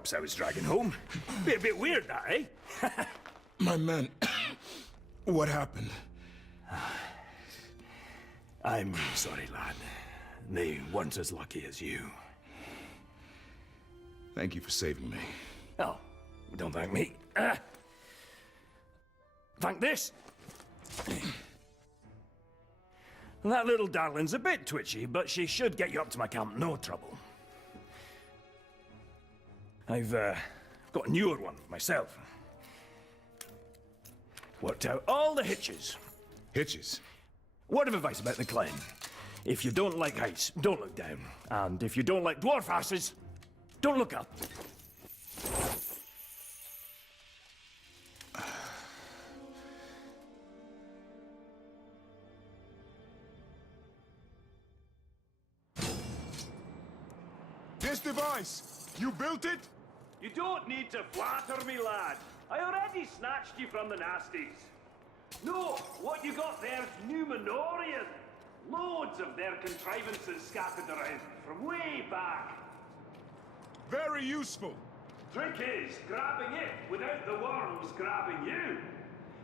corpse I was dragging home. Be a bit weird, that, eh? My men... what happened? I'm really sorry, lad. They weren't as lucky as you. Thank you for saving me. Oh, don't thank me. Thank this. That little darling's a bit twitchy, but she should get you up to my camp, no trouble. I've got a newer one myself. Worked out all the hitches. Hitches? Word of advice about the climb. If you don't like heights, don't look down. And if you don't like dwarf asses, don't look up. This device! You built it? You don't need to flatter me, lad. I already snatched you from the nasties. No, what you got there's Numenorian. Loads of their contrivances scattered around from way back. Very useful. Trick is grabbing it without the worms grabbing you.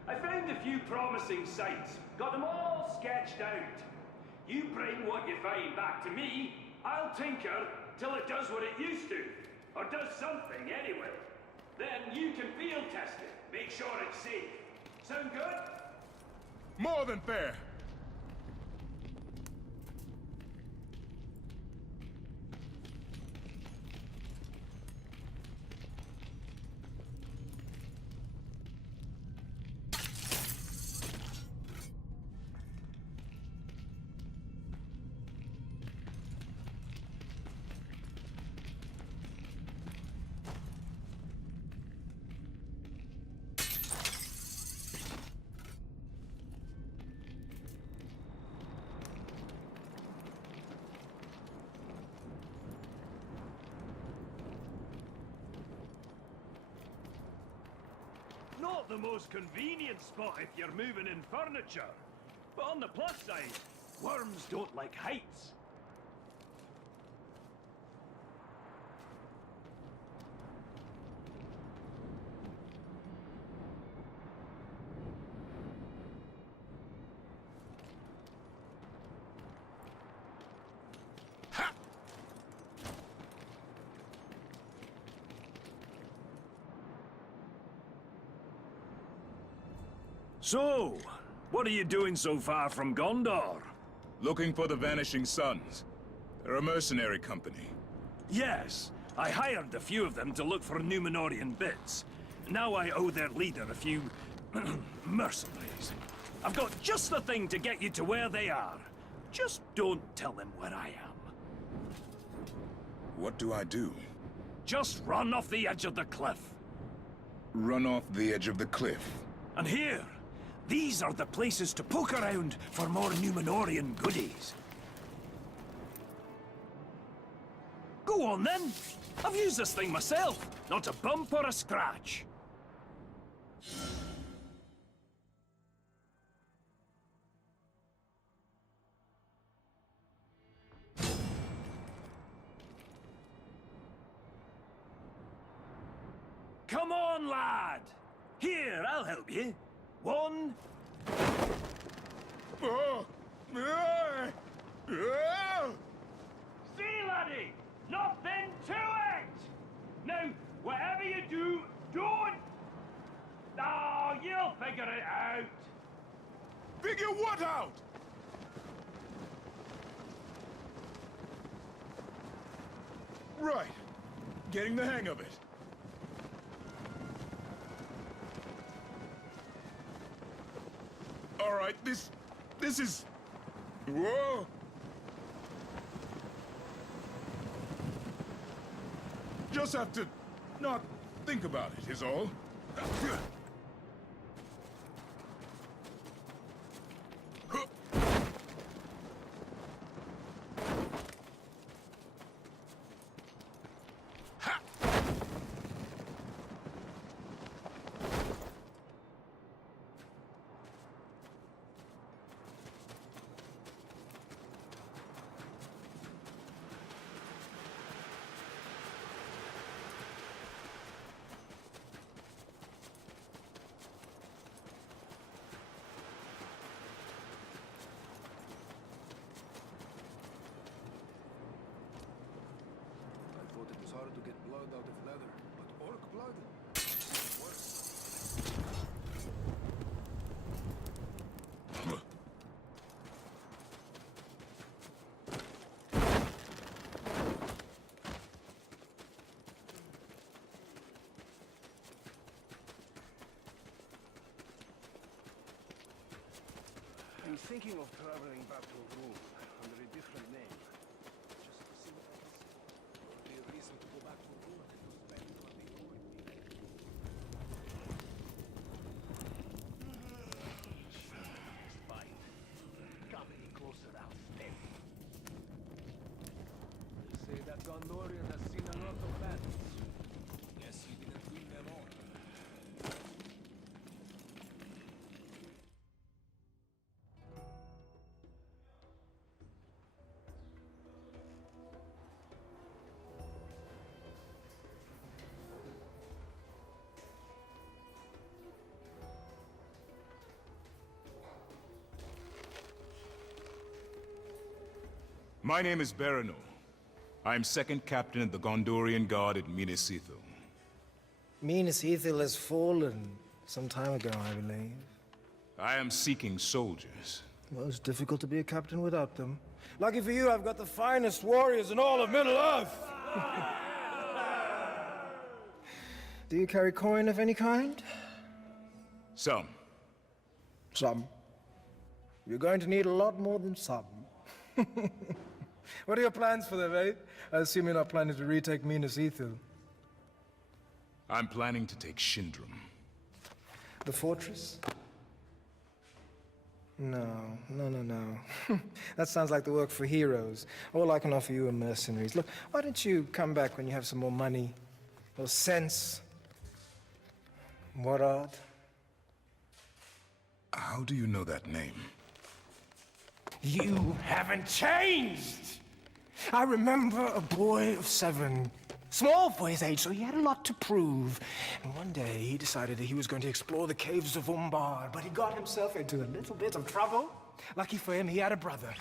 I found a few promising sites, got them all sketched out. You bring what you find back to me, I'll tinker till it does what it used to. Or does something anyway. Then you can field test it, make sure it's safe. Sound good? More than fair. Not the most convenient spot if you're moving in furniture. But on the plus side, worms don't like heights. So, what are you doing so far from Gondor? Looking for the Vanishing Sons. They're a mercenary company. Yes, I hired a few of them to look for Numenorian bits. Now I owe their leader a few... mercenaries. I've got just the thing to get you to where they are. Just don't tell them where I am. What do I do? Just run off the edge of the cliff. Run off the edge of the cliff. And here, these are the places to poke around for more Numenorian goodies. Go on then. I've used this thing myself. Not a bump or a scratch. Come on, lad! Here, I'll help you. One... Oh! Ah! Ah! See, laddie! Nothing to it! Now, whatever you do, don't... Oh, you'll figure it out. Figure what out? Right. Getting the hang of it. All right, this is... Whoa! Just have to not think about it, is all. get blood out of leather, but orc blood? It's worse. I'm thinking of traveling back to Rome under a different name. Just to see what I can see. There would be a reason to go back to Rome and spend what they owe me. It's fine. Come any closer, I'll stay. They say that Gondorian has seen a lot of battles. Guess he didn't win them all. My name is Berenor. I am second captain of the Gondorian Guard at Minas Ithil. Minas Ithil has fallen some time ago, I believe. I am seeking soldiers. Well, it's difficult to be a captain without them. Lucky for you, I've got the finest warriors in all of Middle-earth! Do you carry coin of any kind? Some. Some. You're going to need a lot more than some. What are your plans for them, eh? I assume you're not planning to retake Minas Ithil. I'm planning to take Shindrum. The fortress? No. That sounds like the work for heroes. All I can offer you are mercenaries. Look, why don't you come back when you have some more money? Or sense? Warad? How do you know that name? You haven't changed! I remember a boy of 7. Small for his age, so he had a lot to prove. And one day, he decided that he was going to explore the caves of Umbar, but he got himself into a little bit of trouble. Lucky for him, he had a brother.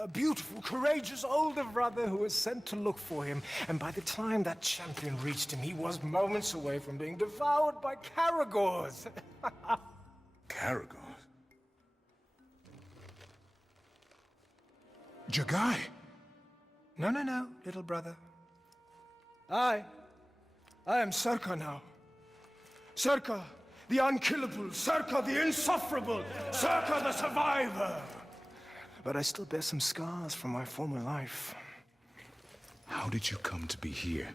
A beautiful, courageous older brother who was sent to look for him. And by the time that champion reached him, he was moments away from being devoured by Caragors. Caragor? Jagai! No, little brother. I am Serka now. Serka, the unkillable. Serka, the insufferable. Serka, the survivor. But I still bear some scars from my former life. How did you come to be here,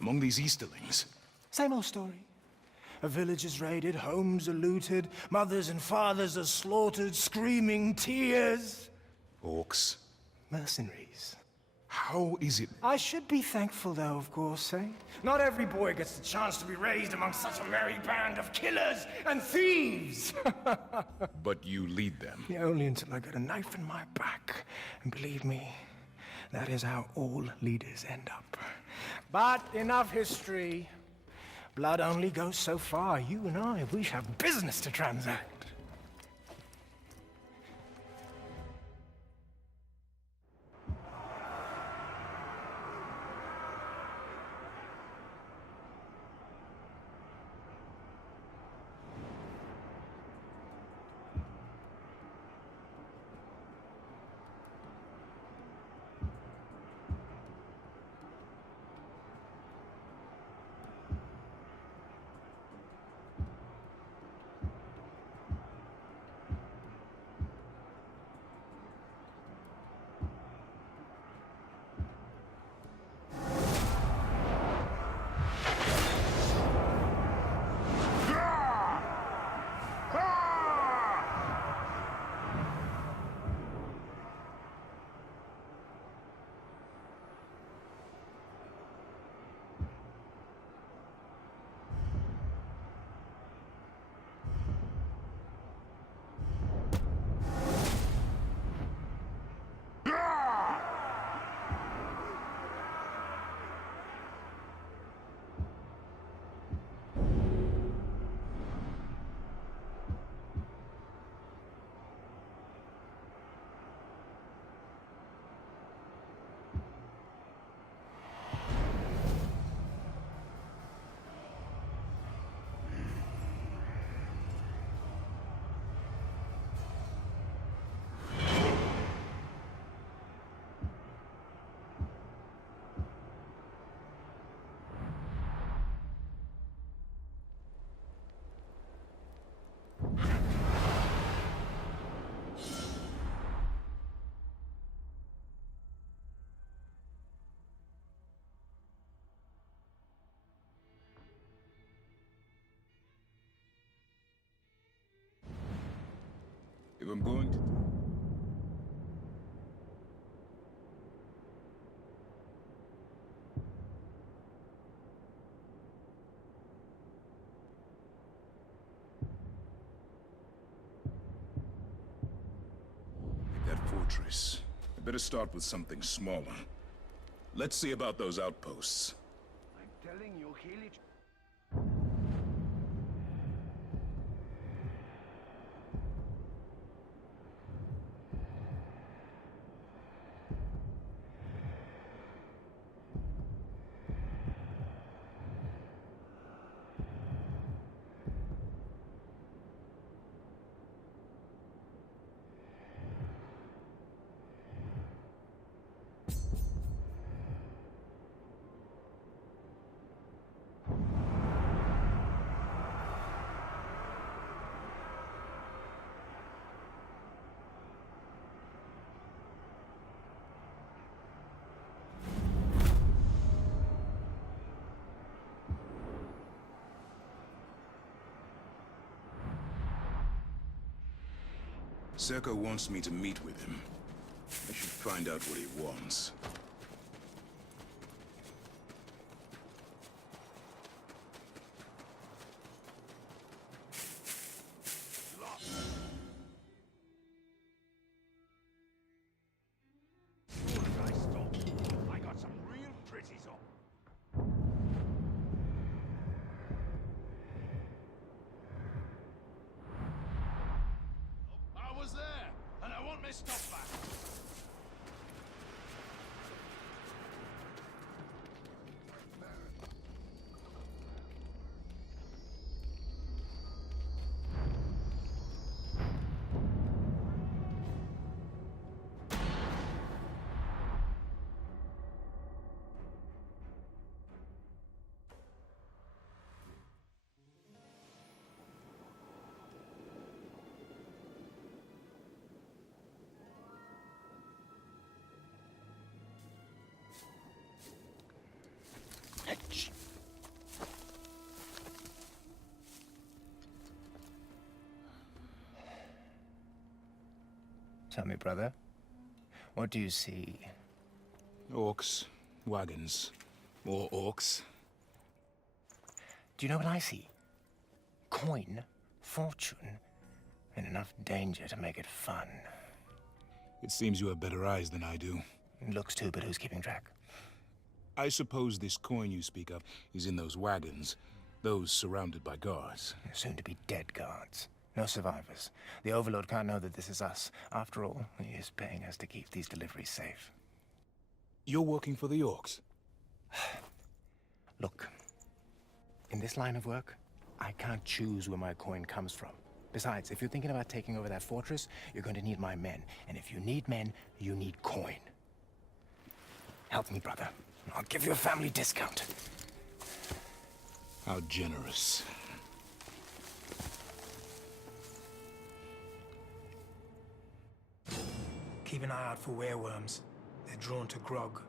among these Easterlings? Same old story. A village is raided, homes are looted, mothers and fathers are slaughtered, screaming tears. Orcs? Mercenaries. How is it? I should be thankful, though, of course, eh? Not every boy gets the chance to be raised among such a merry band of killers and thieves! But you lead them. Yeah, only until I got a knife in my back. And believe me, that is how all leaders end up. But enough history. Blood only goes so far. You and I, we have business to transact. If I'm going to... That fortress. I better start with something smaller. Let's see about those outposts. I'm telling you, Healy. Serko wants me to meet with him. I should find out what he wants. I got some real pretties on. I was there, and I want my stuff back. Tell me, brother, what do you see? Orcs, wagons, more orcs. Do you know what I see? Coin, fortune, and enough danger to make it fun. It seems you have better eyes than I do. Looks too, but who's keeping track? I suppose this coin you speak of is in those wagons, those surrounded by guards. Soon to be dead guards. No survivors. The Overlord can't know that this is us. After all, he is paying us to keep these deliveries safe. You're working for the Orcs? Look, in this line of work, I can't choose where my coin comes from. Besides, if you're thinking about taking over that fortress, you're going to need my men. And if you need men, you need coin. Help me, brother. I'll give you a family discount. How generous. Keep an eye out for wereworms. They're drawn to grog.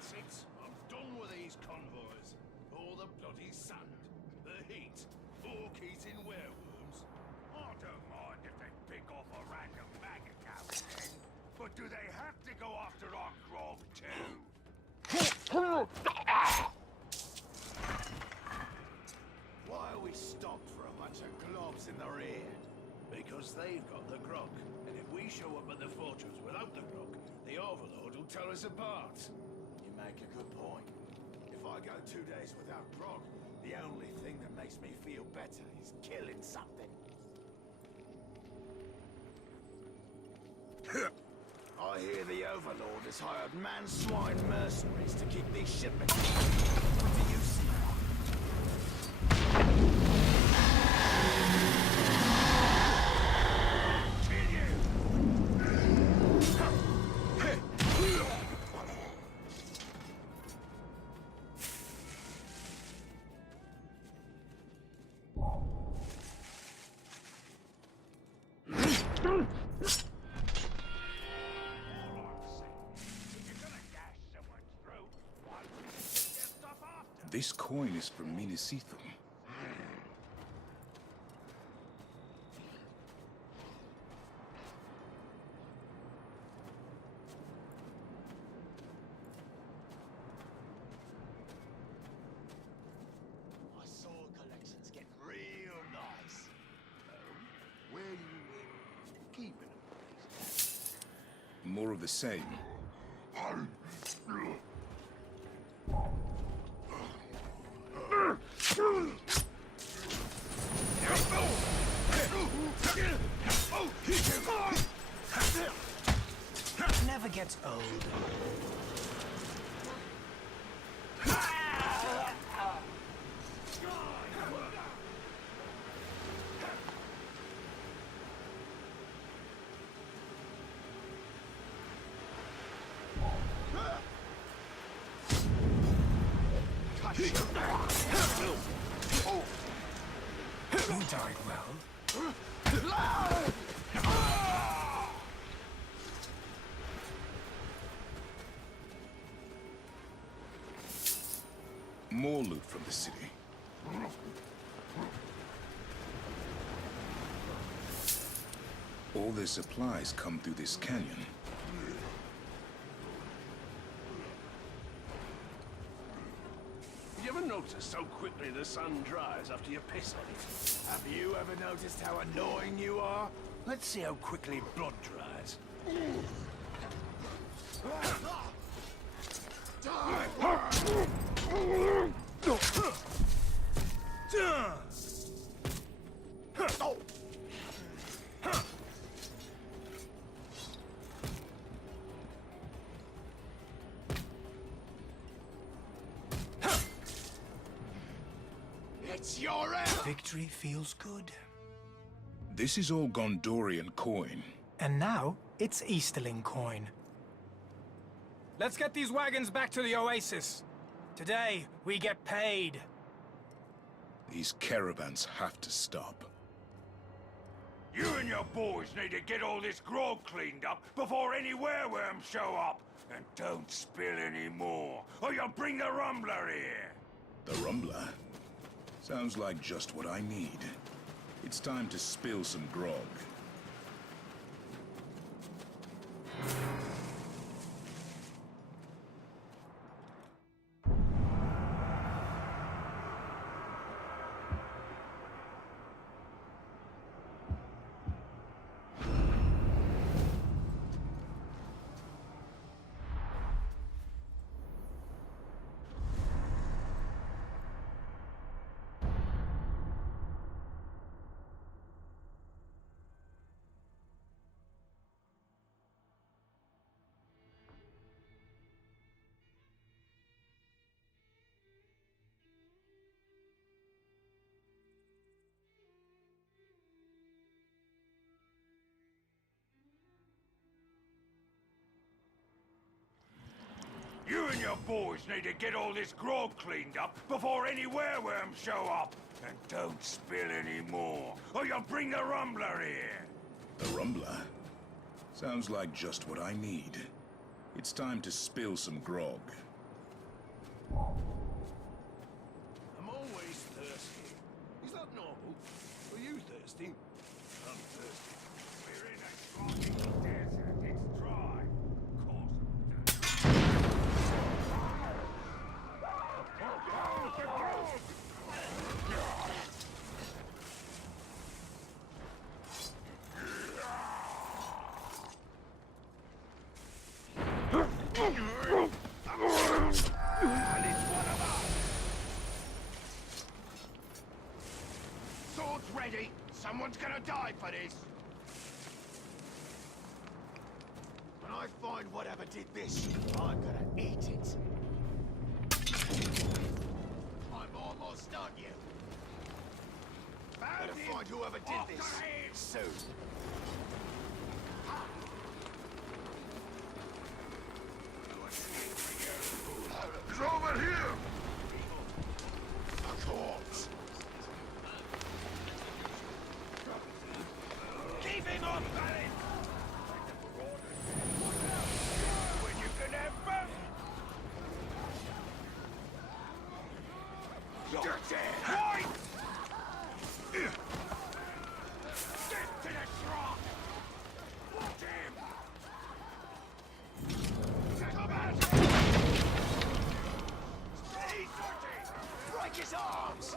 Six, I'm done with these convoys. All the bloody sand, the heat, orc-eating werewolves. I don't mind if they pick off a random bag of cows, but do they have to go after our grog too? Why are we stopped for a bunch of globs in the rear? Because they've got the grog, and if we show up at the fortress without the grog, the Overlord will tell us apart. You make a good point. If I go 2 days without grog, the only thing that makes me feel better is killing something. I hear the Overlord has hired man-swine mercenaries to keep these shipments. What do you see? This coin is from Minas Ithil. My sword collection's getting real nice. Where you keeping them? More of the same. Never gets old. You died well. More loot from the city. All their supplies come through this canyon. You ever notice how quickly the sun dries after you piss on it? Have you ever noticed how annoying you are? Let's see how quickly blood dries. It's your end! Victory feels good. This is all Gondorian coin. And now, it's Easterling coin. Let's get these wagons back to the Oasis. Today, we get paid. These caravans have to stop. You and your boys need to get all this grog cleaned up before any wereworms show up. And don't spill any more, or you'll bring the Rumbler here. The Rumbler? Sounds like just what I need. It's time to spill some grog. You and your boys need to get all this grog cleaned up before any wereworms show up. And don't spill any more, or you'll bring the Rumbler here. The Rumbler? Sounds like just what I need. It's time to spill some grog. I'm always thirsty. Is that normal? Are you thirsty? I'm thirsty. We're in a groggy desert. It's dry. Of course. Swords ready. Someone's gonna die for this. When I find whatever did this, I'm gonna eat it. I'm almost done, you. Better find whoever did this soon. It's over here! A corpse! Keep him off, Alice! When you can have both! Break his arms!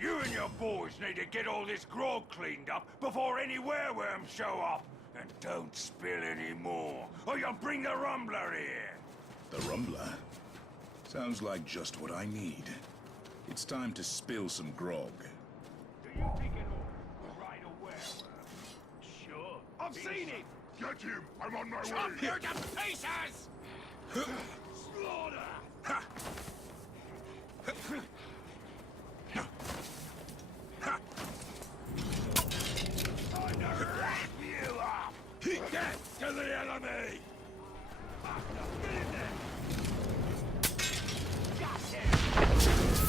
You and your boys need to get all this grog cleaned up before any wereworms show up. And don't spill any more, or you'll bring the Rumbler here. The Rumbler? Sounds like just what I need. It's time to spill some grog. Do you think it'll ride a wereworm? Sure. I've seen it! Get him! I'm on my Chop you to pieces! Slaughter! Time to wrap you up! Get to the enemy! Get in there! Got him!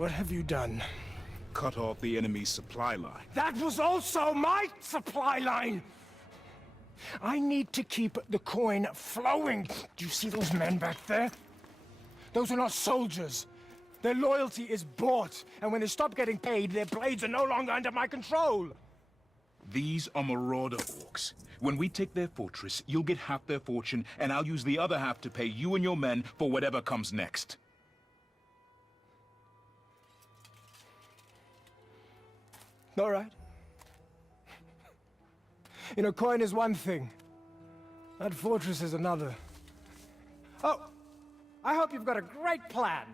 What have you done? Cut off the enemy's supply line. That was also my supply line! I need to keep the coin flowing. Do you see those men back there? Those are not soldiers. Their loyalty is bought, and when they stop getting paid, their blades are no longer under my control. These are marauder orcs. When we take their fortress, you'll get half their fortune, and I'll use the other half to pay you and your men for whatever comes next. All right. You know, coin is one thing. That fortress is another. Oh, I hope you've got a great plan.